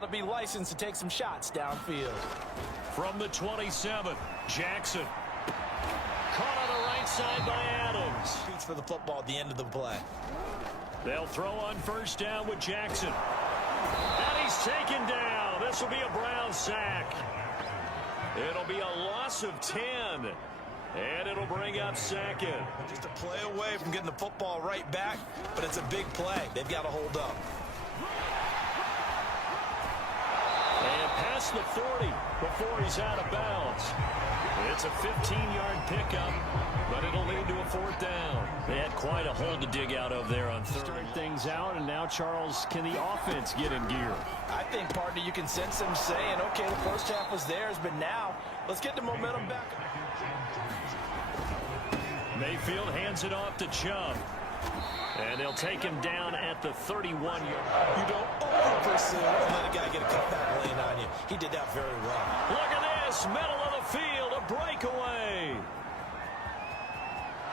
To be licensed to take some shots downfield. From the 27, Jackson. Caught on the right side by Adams. Shoots for the football at the end of the play. They'll throw on first down with Jackson. And he's taken down. This will be a Brown sack. It'll be a loss of 10. And it'll bring up second. Just a play away from getting the football right back, but it's a big play. They've got to hold up. And past the 40 before he's out of bounds. It's a 15-yard pickup, but it'll lead to a fourth down. They had quite a hole to dig out of there on third. Start things out, and now, Charles, can the offense get in gear? I think, partner, you can sense them saying, okay, the first half was theirs, but now let's get the momentum back. Mayfield hands it off to Chubb. And they'll take him down at the 31-yard. You don't over-pursue and let a guy get a cutback lane on you. He did that very well. Look at this, middle of the field, a breakaway.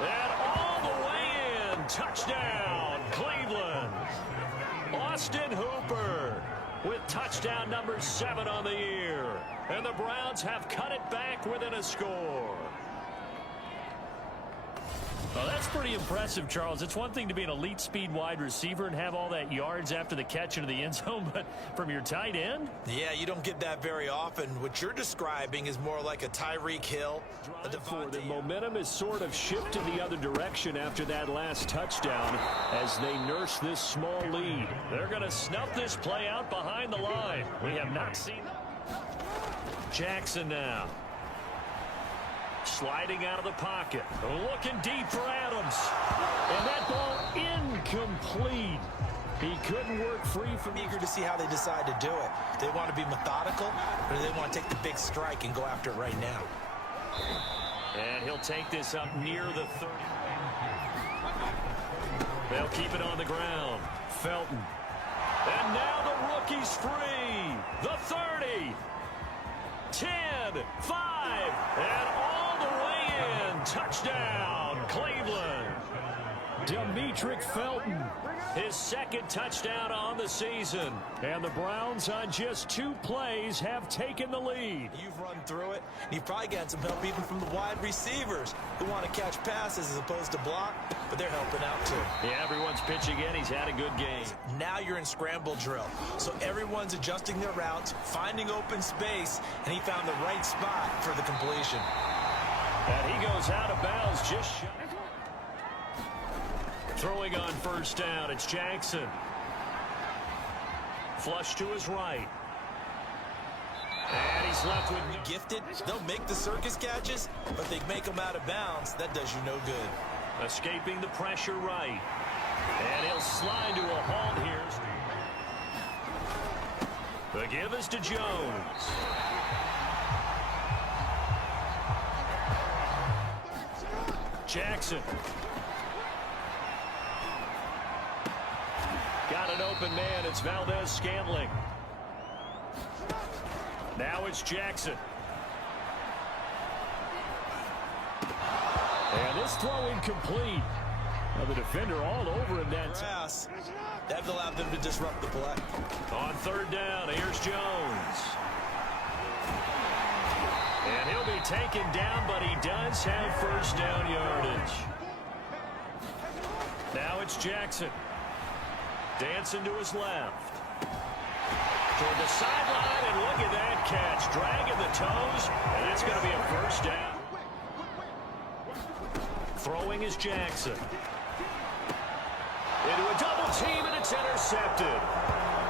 And all the way in, touchdown, Cleveland. Austin Hooper with touchdown number 7 on the year. And the Browns have cut it back within a score. Well, that's pretty impressive, Charles. It's one thing to be an elite speed wide receiver and have all that yards after the catch into the end zone, but from your tight end? Yeah, you don't get that very often. What you're describing is more like a Tyreek Hill. For the momentum is sort of shifted the other direction after that last touchdown as they nurse this small lead. They're going to snuff this play out behind the line. We have not seen Jackson now. Sliding out of the pocket. Looking deep for Adams. And that ball incomplete. He couldn't work free from... Eager to see how they decide to do it. Do they want to be methodical, or do they want to take the big strike and go after it right now? And he'll take this up near the 30. They'll keep it on the ground. Felton. And now the rookie's free. The 30. 10. 5. And all the way in. Touchdown, Cleveland. Demetric Felton. His second touchdown on the season. And the Browns on just 2 plays have taken the lead. You've run through it. You've probably got some help even from the wide receivers who want to catch passes as opposed to block, but they're helping out too. Yeah, everyone's pitching in. He's had a good game. Now you're in scramble drill. So everyone's adjusting their routes, finding open space, and he found the right spot for the completion. And he goes out of bounds just shy. Throwing on first down, it's Jackson. Flush to his right. And he's left with gifted. They'll make the circus catches, but they make them out of bounds. That does you no good. Escaping the pressure right. And he'll slide to a halt here. The give is to Jones. Jackson. Got an open man. It's Valdez-Scantling. Now it's Jackson. And this throw incomplete. Now the defender all over him that pass. That allowed them to disrupt the play. On third down, here's Jones. And he'll be taken down, but he does have first down yardage. Now it's Jackson. Dancing to his left. Toward the sideline, and look at that catch. Dragging the toes, and it's going to be a first down. Throwing is Jackson. Into a double team, and it's intercepted.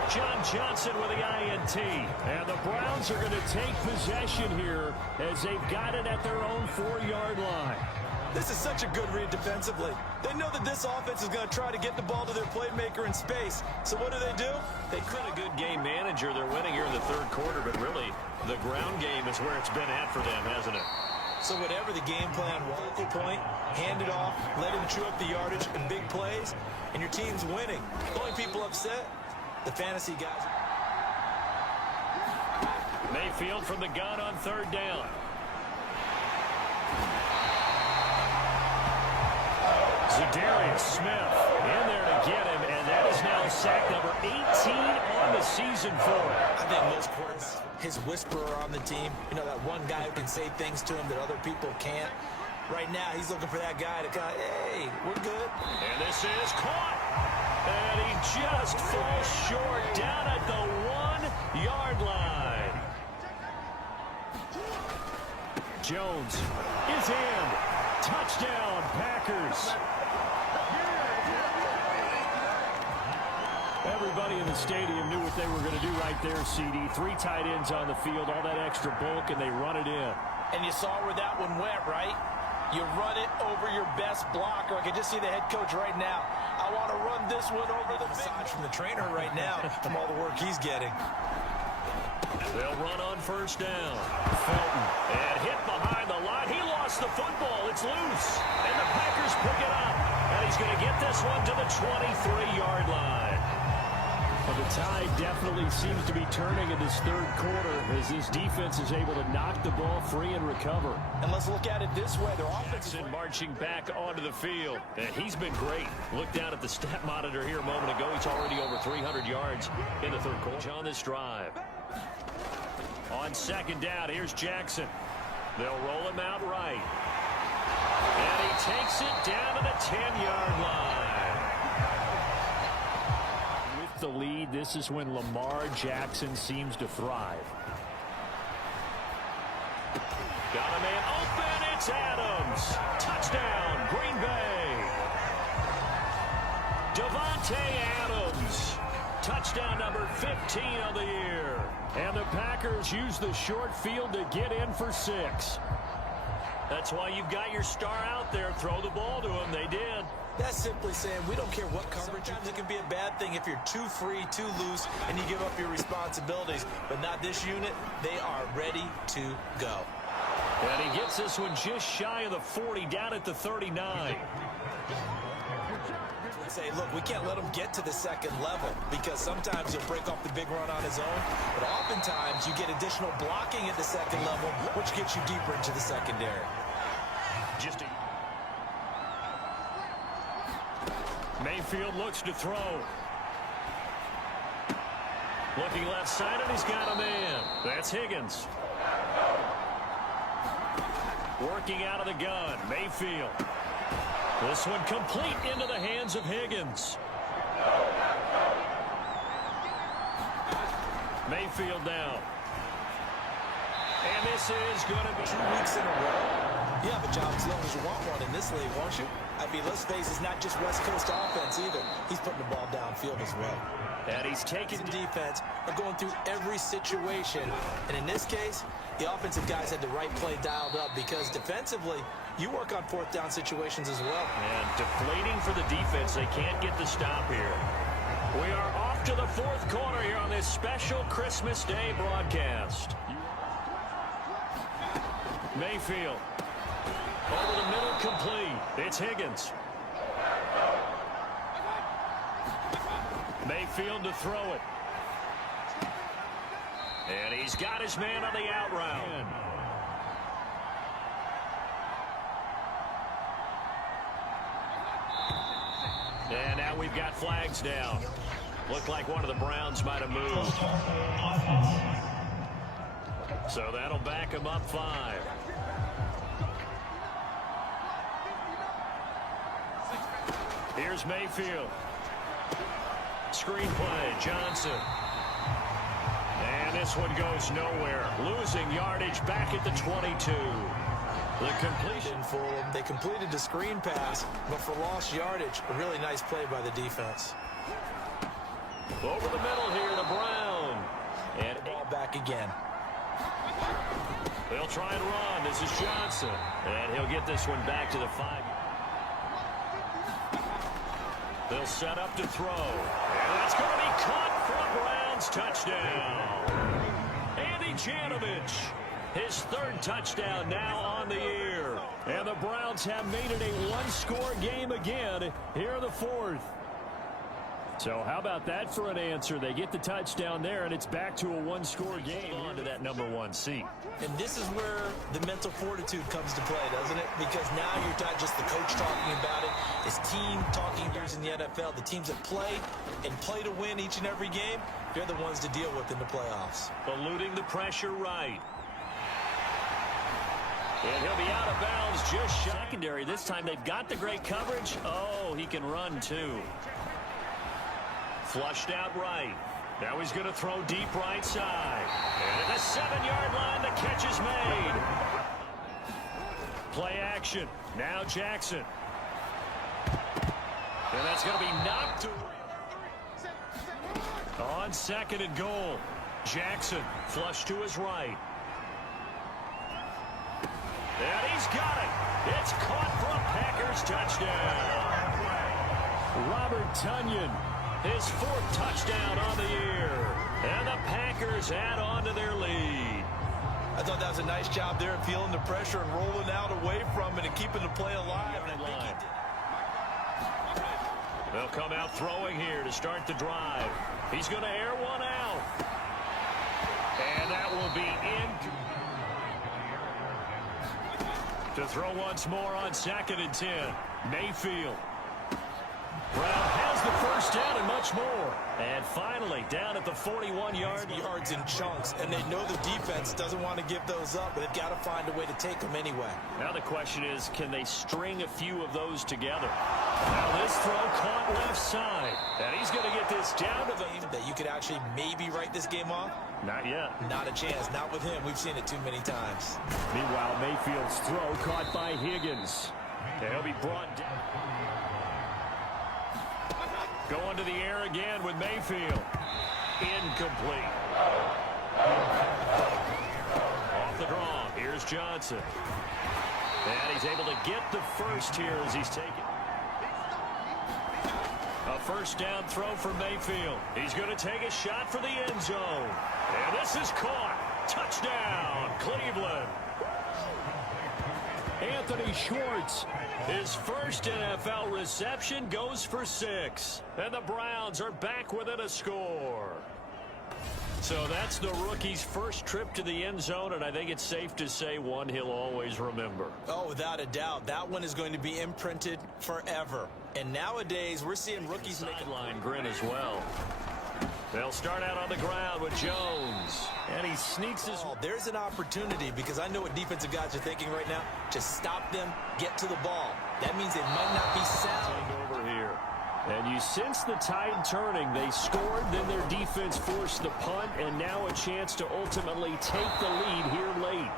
John Johnson with the INT. And the Browns are going to take possession here as they've got it at their own 4-yard line. This is such a good read defensively. They know that this offense is going to try to get the ball to their playmaker in space. So what do? They could a good game manager. They're winning here in the third quarter, but really the ground game is where it's been at for them, hasn't it? So whatever the game plan was, focal point, hand it off, let him chew up the yardage and big plays, and your team's winning. The only people upset, the fantasy guys. Mayfield from the gun on third down. Zadarius Smith in there to get him, and that is now sack number 18 on on the season for it. I think most quarterbacks, his whisperer on the team, you know, that one guy who can say things to him that other people can't. Right now, he's looking for that guy to kind of, hey, we're good. And this is caught. And he just falls short down at the 1-yard line. Jones is in. Touchdown, Packers. Everybody in the stadium knew what they were going to do right there, CD. 3 tight ends on the field, all that extra bulk, and they run it in. And you saw where that one went, right? You run it over your best blocker. I can just see the head coach right now. I want to run this one over the massage from the trainer right now from all the work he's getting. They'll run on first down. Felton. And hit behind the line. He lost the football. It's loose. And the Packers pick it up. And he's going to get this one to the 23-yard line. Well, the tide definitely seems to be turning in this third quarter as this defense is able to knock the ball free and recover. And let's look at it this way. Their offense is marching back onto the field. And he's been great. Look down at the stat monitor here a moment ago. He's already over 300 yards in the third quarter on this drive. On second down, here's Jackson. They'll roll him out right. And he takes it down to the 10-yard line. With the lead, this is when Lamar Jackson seems to thrive. Got a man open. It's Adams. Touchdown, Green Bay. Devontae Adams. Touchdown number 15 of the year. And the Packers use the short field to get in for 6. That's why you've got your star out there. Throw the ball to him. They did. That's simply saying we don't care what coverage. Sometimes it can be a bad thing if you're too free, too loose, and you give up your responsibilities. But not this unit. They are ready to go. And he gets this one just shy of the 40, down at the 39. Say, look, we can't let him get to the second level because sometimes he'll break off the big run on his own, but oftentimes you get additional blocking at the second level, which gets you deeper into the secondary. Mayfield looks to throw. Looking left side, and he's got a man. That's Higgins. Working out of the gun, Mayfield. This one complete into the hands of Higgins. Mayfield down. And this is going to be 2 weeks in a row. You have a job as long as you want one in this league, won't you? I mean, let's face it, it's not just West Coast offense either. He's putting the ball downfield as well. And he's taking defense are going through every situation. And in this case, the offensive guys had the right play dialed up because defensively, you work on 4th down situations as well. And deflating for the defense. They can't get the stop here. We are off to the 4th quarter here on this special Christmas Day broadcast. Mayfield. Over the middle, complete. It's Higgins. Mayfield to throw it. And he's got his man on the out route. And now we've got flags down. Looked like one of the Browns might have moved. So that'll back him up 5. Here's Mayfield. Screen play, Johnson. And this one goes nowhere. Losing yardage back at the 22. The completion for them. They completed the screen pass, but for lost yardage, a really nice play by the defense. Over the middle here, the Brown. And ball back again. They'll try and run. This is Johnson. And he'll get this one back to the 5. They'll set up to throw. And that's going to be caught for the Browns. Touchdown. Andy Janovich. His 3rd touchdown now on the year. And the Browns have made it a 1-score game again here in the 4th. So how about that for an answer? They get the touchdown there, and it's back to a one-score game. On to that number 1 seat. And this is where the mental fortitude comes to play, doesn't it? Because now you're not just the coach talking about it. It's team talking years in the NFL. The teams that play and play to win each and every game, they're the ones to deal with in the playoffs. Eluding the pressure right. And he'll be out of bounds just shy. Secondary, this time they've got the great coverage. Oh, he can run too. Flushed out right. Now he's going to throw deep right side. And at the 7-yard line, the catch is made. Play action. Now Jackson. And that's going to be knocked on 2nd and goal. Jackson flush to his right. And he's got it. It's caught for a Packers touchdown. Robert Tonyan, his 4th touchdown on the year. And the Packers add on to their lead. I thought that was a nice job there of feeling the pressure and rolling out away from it and keeping the play alive. And I think he did. They'll come out throwing here to start the drive. He's going to air one out. And that will be in. To throw once more on 2nd and 10. Mayfield. Brown has the first down and much more. And finally, down at the 41-yard line. Yards in chunks, and they know the defense doesn't want to give those up, but they've got to find a way to take them anyway. Now the question is, can they string a few of those together? Now this throw caught left side. And he's going to get this down to the... That you could actually maybe write this game off? Not yet. Not a chance. Not with him. We've seen it too many times. Meanwhile, Mayfield's throw caught by Higgins. He'll be brought down. Going to the air again with Mayfield. Incomplete. Off the draw. Here's Johnson. And he's able to get the first here as he's taken. A first down throw for Mayfield. He's going to take a shot for the end zone. And this is caught. Touchdown, Cleveland. Anthony Schwartz. His first NFL reception goes for 6. And the Browns are back within a score. So that's the rookie's first trip to the end zone, and I think it's safe to say one he'll always remember. Oh, without a doubt. That one is going to be imprinted forever. And nowadays, we're seeing rookies make a sideline grin as well. They'll start out on the ground with Jones. And he sneaks his... Oh, there's an opportunity because I know what defensive guys are thinking right now. Just stop them, get to the ball. That means they might not be sound. Over here. And you sense the tide turning. They scored, then their defense forced the punt, and now a chance to ultimately take the lead here late.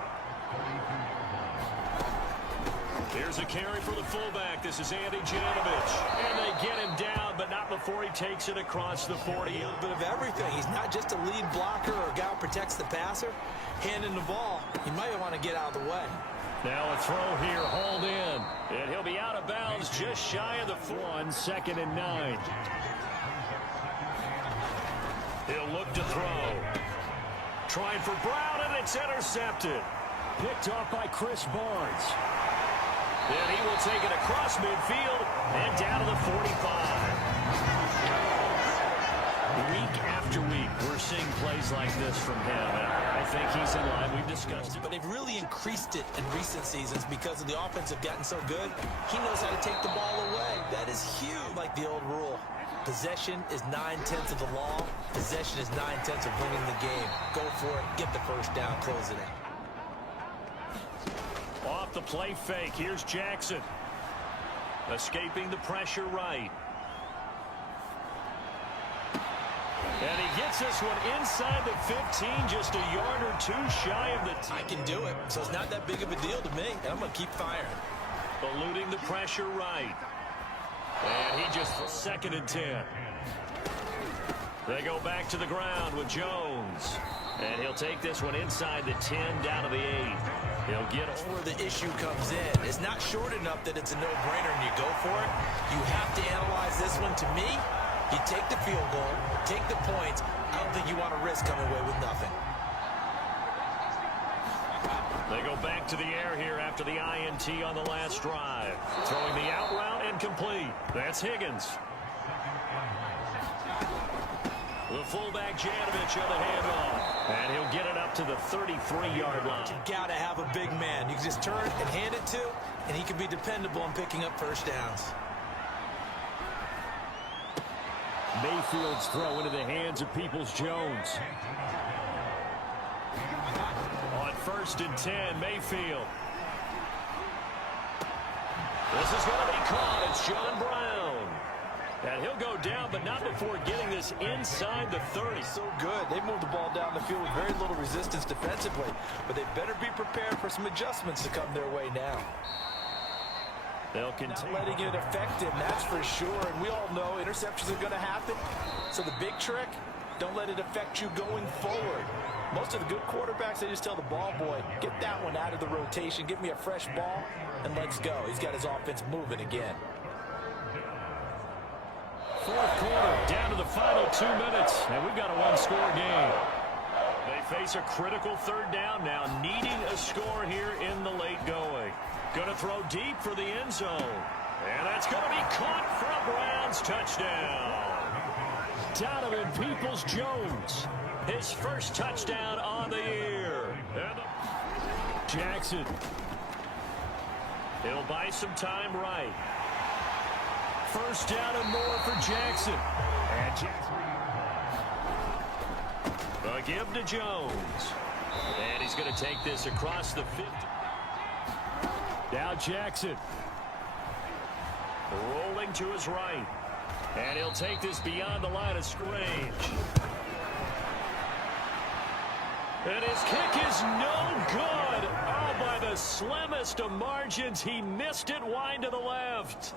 Here's a carry for the fullback. This is Andy Janovich. And they get him down, but not before he takes it across the 40. A little bit of everything. He's not just a lead blocker or a guy who protects the passer. Handing the ball, he might want to get out of the way. Now a throw here, hauled in. And he'll be out of bounds just shy of the 1, 2nd and 9. He'll look to throw. Trying for Brown, and it's intercepted. Picked off by Chris Barnes. And he will take it across midfield and down to the 45. Week after week, we're seeing plays like this from him. And I think he's in line. We've discussed it. But they've really increased it in recent seasons because of the offense have gotten so good. He knows how to take the ball away. That is huge. Like the old rule, possession is 9/10 of the law. Possession is 9/10 of winning the game. Go for it. Get the first down. Close it out. Off the play fake. Here's Jackson. Escaping the pressure right. And he gets this one inside the 15, just a yard or two shy of the 10. I can do it, so it's not that big of a deal to me, and I'm going to keep firing. Eluding the pressure right. And he just 2nd and 10. They go back to the ground with Jones. And he'll take this one inside the 10, down to the 8. He'll get That's where the issue comes in. It's not short enough that it's a no-brainer and you go for it. You have to analyze this one. To me, you take the field goal, take the points. I don't think you want to risk coming away with nothing. They go back to the air here after the INT on the last drive. Throwing the out route incomplete. That's Higgins. The fullback Janovich on the handoff. And he'll get it up to the 33-yard line. You got to have a big man. You can just turn and hand it to, and he can be dependable in picking up first downs. Mayfield's throw into the hands of Peoples-Jones. On 1st and 10, Mayfield. This is going to be caught. It's John Brown. And he'll go down, but not before getting this inside the 30. So good. They moved the ball down the field with very little resistance defensively, but they better be prepared for some adjustments to come their way now. They'll continue. Not letting it affect him, that's for sure. And we all know interceptions are going to happen. So the big trick, don't let it affect you going forward. Most of the good quarterbacks, they just tell the ball boy, get that one out of the rotation, give me a fresh ball, and let's go. He's got his offense moving again. 4th quarter, down to the final 2 minutes, and we've got a one-score game. They face a critical 3rd down now, needing a score here in the late going. Going to throw deep for the end zone. And that's going to be caught for a Browns touchdown. Donovan Peoples-Jones, his first touchdown on the year. And Jackson. He'll buy some time right. 1st down and more for Jackson. And Jackson. A give to Jones. And he's going to take this across the 50. Now Jackson. Rolling to his right. And he'll take this beyond the line of scrimmage. And his kick is no good. Oh, by the slimmest of margins, he missed it wide to the left.